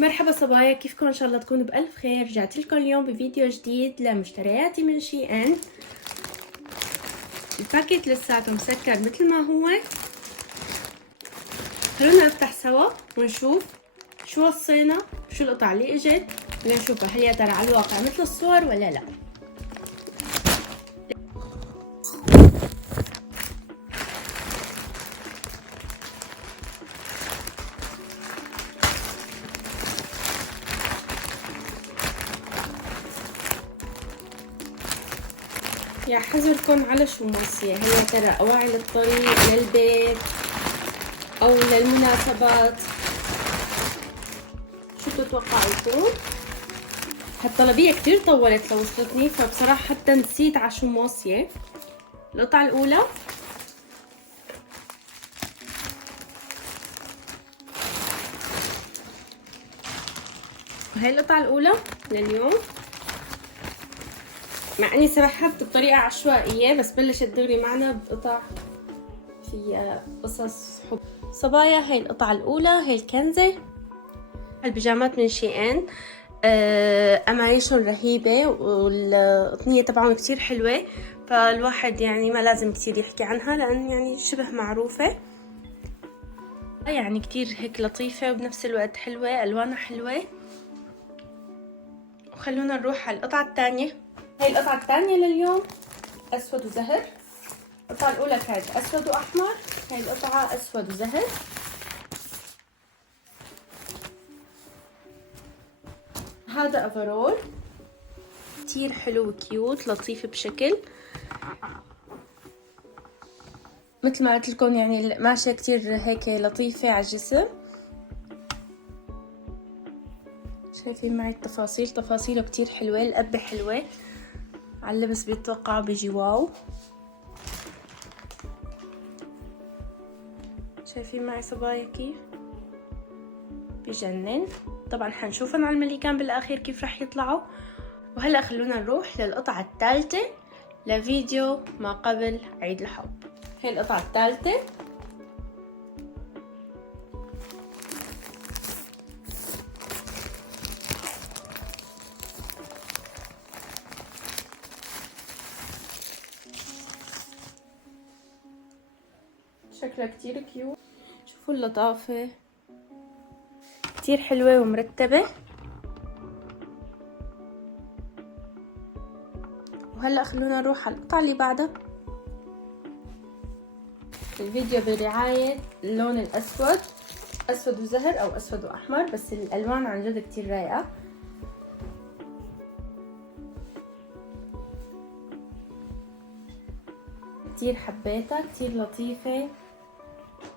مرحبا صبايا، كيفكم؟ ان شاء الله تكونوا بألف خير. رجعت لكم اليوم بفيديو جديد لمشترياتي من شي ان. الباكيت لساته مسكر مثل ما هو. خلونا نفتح سوا ونشوف شو وصينا، شو القطع اللي اجت، لنشوفها هل يا ترى على الواقع مثل الصور ولا لا. يا حذركن على شو موصية، هل يا ترى أواعي للطريق، للبيت أو للمناسبات؟ شو بتتوقعوا يكون؟ هالطلبية كتير طولت لوصلتني، فبصراحة حتى نسيت على شو موصية. القطعة الأولى وهي القطعة الأولى لليوم، مع اني سرحت بطريقة عشوائية بس بلشت دغري معنا بقطع فيها قصص حب. صبايا هاي القطعة الأولى، هاي الكنزة. البيجامات من شي ان، قمايشهم رهيبة والقطنية تبعهم كتير حلوة، فالواحد يعني ما لازم كتير يحكي عنها لأن يعني شبه معروفة، يعني كتير هيك لطيفة وبنفس الوقت حلوة، ألوانها حلوة. وخلونا نروح على القطعة الثانية. هاي القطعة الثانية لليوم، أسود وزهر. القطعة الأولى كانت أسود وأحمر، هاي القطعة أسود وزهر. هذا أفرول كتير حلو وكيوت، لطيف بشكل مثل ما قلت لكم، يعني ماشية كتير هيك لطيفة على الجسم. شايفين معي التفاصيل، تفاصيله كتير حلوة، القبة حلوة، على اللبس بيتوقع بيجي واو. شايفين معي صبايا كيف بيجنن. طبعا حنشوفهم على المليكان بالاخير كيف رح يطلعوا. وهلا خلونا نروح للقطعة الثالثة لفيديو ما قبل عيد الحب. هي القطعة الثالثة، شكلها كتير كيوت. شوفوا اللطافة، كتير حلوة ومرتبة. وهلأ خلونا نروح على القطعة اللي بعدها. الفيديو برعاية اللون الأسود، أسود وزهر أو أسود وأحمر، بس الألوان عن جد كتير رايقة. كتير حبيتها، كتير لطيفة.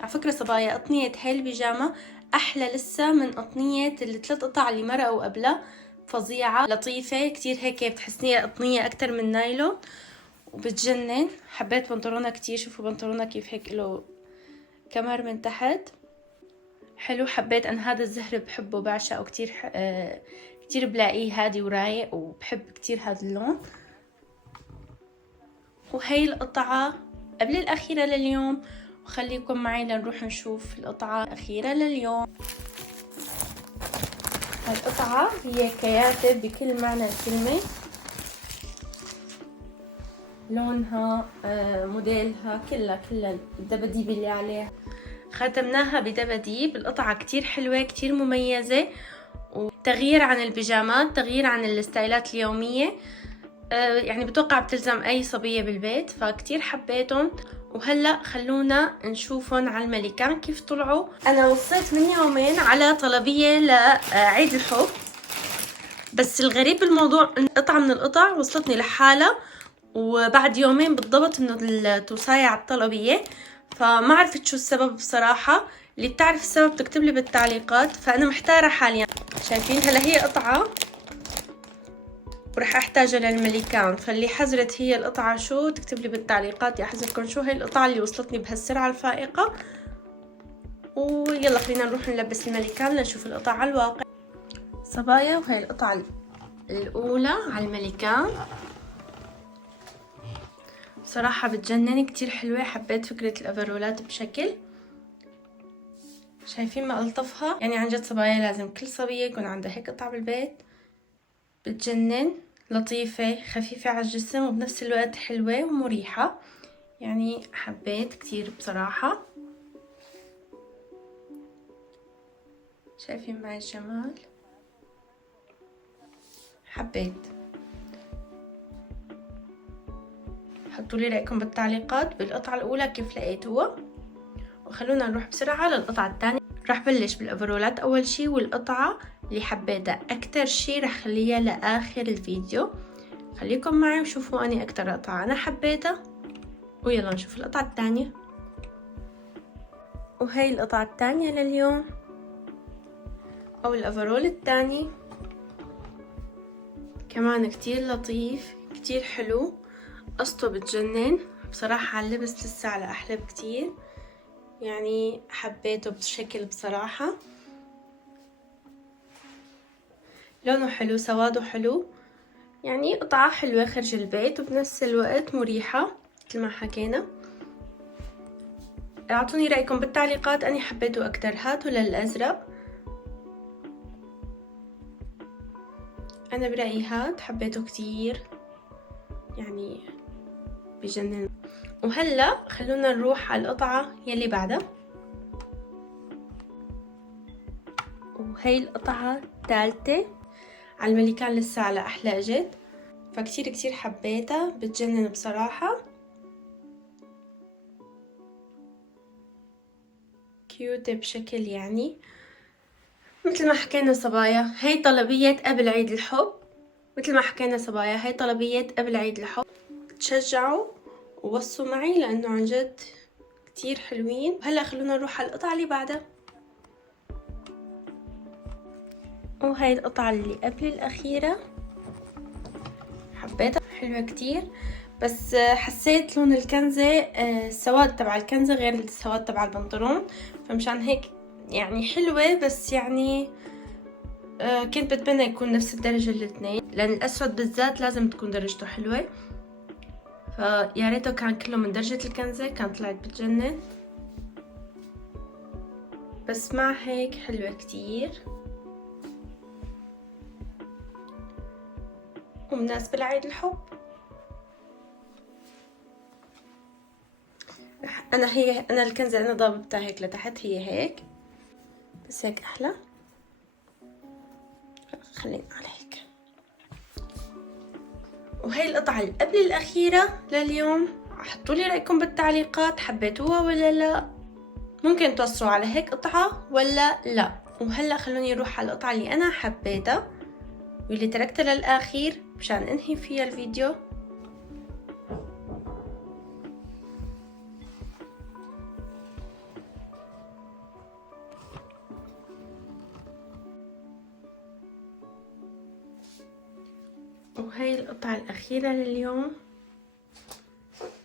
على فكرة صبايا، قطنية هاي البيجامة أحلى لسه من قطنية الثلاث قطع اللي مرقوا قبلها، فظيعة لطيفة كتير، هيك بتحسنيها قطنية أكتر من نايلون وبتجنن. حبيت بنطلونها كتير، شوفوا بنطلونها كيف هيك له كمر من تحت، حلو. حبيت أن هذا الزهر بحبه، بعشقه كتير، كتير بلاقيه هادي ورايق، وبحب كتير هذا اللون. وهي القطعة قبل الأخيرة لليوم، وخليكم معي لنروح نشوف القطعة الأخيرة لليوم. القطعة هي كياتب بكل معنى الكلمة، لونها موديلها كلها الدباديب اللي عليها، ختمناها بدباديب. القطعة كتير حلوة، كتير مميزة، وتغيير عن البيجامات، تغيير عن الستايلات اليومية، يعني بتوقع بتلزم أي صبية بالبيت، فكتير حبيتهم. وهلأ خلونا نشوفهم على المليكان كيف طلعوا. أنا وصيت من يومين على طلبية لعيد الحب، بس الغريب بالموضوع إن قطعة من القطع وصلتني لحالها، وبعد يومين بالضبط إنه توصاية على الطلبية، فما عرفت شو السبب بصراحة. اللي بتعرف السبب تكتب لي بالتعليقات، فأنا محتارة حاليا. شايفين هلا هي قطعة ورح احتاجها للمليكان، فاللي حزرت هي القطعة شو تكتب لي بالتعليقات يا حزركم شو هي القطعة اللي وصلتني بهالسرعة الفائقة. ويلا خلينا نروح نلبس المليكان لنشوف القطعة على الواقع. صبايا، وهي القطعة الأولى على المليكان، بصراحة بتجنن، كتير حلوة. حبيت فكرة الأفرولات بشكل، شايفين ما ألطفها؟ يعني عن جد صبايا لازم كل صبية يكون عندها هيك قطعة بالبيت، بتجنن، لطيفة خفيفة على الجسم وبنفس الوقت حلوة ومريحة. يعني حبيت كتير بصراحة. شايفين معي الجمال؟ حبيت. حطوا لي رأيكم بالتعليقات بالقطعة الأولى كيف لقيتوها، وخلونا نروح بسرعة للقطعة الثانية. راح بلش بالأفرولات أول شي، والقطعة اللي حبيتها أكتر شي راح خليها لآخر الفيديو. خليكم معي وشوفوا أني أكتر قطعة أنا حبيتها، ويلا نشوف القطعة الثانية. وهي القطعة الثانية لليوم، أو الأفرول الثاني، كمان كتير لطيف كتير حلو، قصته بتجنن بصراحة. على اللبس لسه على أحلى بكتير، يعني حبيته بشكل بصراحة. لونه حلو، سواده حلو، يعني قطعة حلوة خارج البيت وبنفس الوقت مريحة مثل ما حكينا. اعطوني رأيكم بالتعليقات أني حبيته أكتر، هاد ولا الأزرق. أنا برأيي هاد حبيته كتير، يعني بجنن. وهلا خلونا نروح على القطعة يلي بعدها، وهي القطعة الثالثة على الملكان لسه على أحلى أجد، فكتير كتير حبيتها بتجنن بصراحة. كيوت بشكل، يعني مثل ما حكينا صبايا هي طلبية قبل عيد الحب. مثل ما حكينا صبايا هي طلبية قبل عيد الحب. تشجعوا ووصوا معي لأنه عن جد كتير حلوين. هلا خلونا نروح على القطعة اللي بعدها، وهي القطعة اللي قبل الأخيرة. حبيتها حلوة كتير، بس حسيت لون الكنزة السواد تبع الكنزة غير السواد تبع البنطلون، فمشان هيك يعني حلوة، بس يعني كنت بتمنى يكون نفس الدرجة الاثنين، لأن الأسود بالذات لازم تكون درجته حلوة. فيا ريته كان كله من درجة الكنزة، كان طلعت بتجنن. بس مع هيك حلوة كتير ومناسبة لعيد الحب. أنا الكنزة أنا ضابطتها هيك لتحت، هي هيك، بس هيك أحلى. خلينا على هيك. وهي القطعة اللي قبل الأخيرة لليوم. حطوا لي رأيكم بالتعليقات، حبيتوها ولا لا؟ ممكن توصوا على هيك قطعة ولا لا؟ وهلا خلوني نروح على القطعة اللي أنا حبيتها واللي تركتها للآخير مشان أنهي فيها الفيديو. وهي القطعة الأخيرة لليوم.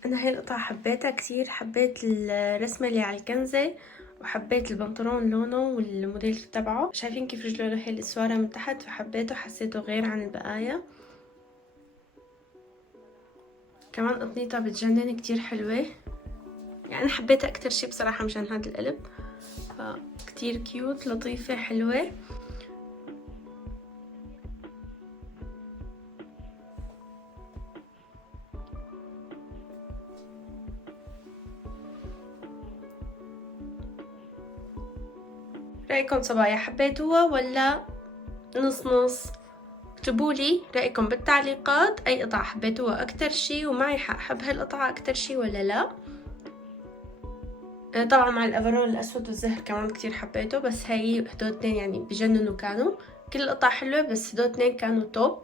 أنا هاي القطعة حبيتها كتير، حبيت الرسمة اللي على الكنزة، وحبيت البنطلون لونه والموديل تبعه. شايفين كيف رجله هي الاسوارة من تحت، فحبيته، حسيته غير عن البقايا. كمان قطنيتها بتجنن كتير حلوة، يعني أنا حبيتها أكتر شي بصراحة مشان هذا القلب، فكتير كيوت لطيفة حلوة. رأيكم صبايا حبيتوها ولا نص نص؟ اكتبولي رأيكم بالتعليقات، أي قطعة حبيتوها أكتر شي، ومعي حق أحب هالقطعة أكتر شي ولا لا. طبعا مع الأفرول الأسود والزهر كمان كتير حبيته، بس هاي هدول اتنين يعني بجننوا. كانوا كل القطع حلوة بس هدول اتنين كانوا توب.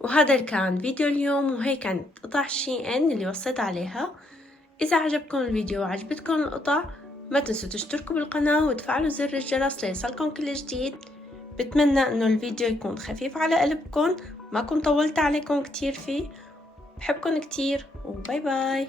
وهذا كان فيديو اليوم، وهي كانت قطع شي ان اللي وصيت عليها. إذا عجبكم الفيديو وعجبتكم القطع ما تنسوا تشتركوا بالقناة وتفعلوا زر الجرس ليصلكم كل جديد. بتمنى انه الفيديو يكون خفيف على قلبكم، ما كنت طولت عليكم كتير فيه. بحبكم كتير، وباي باي.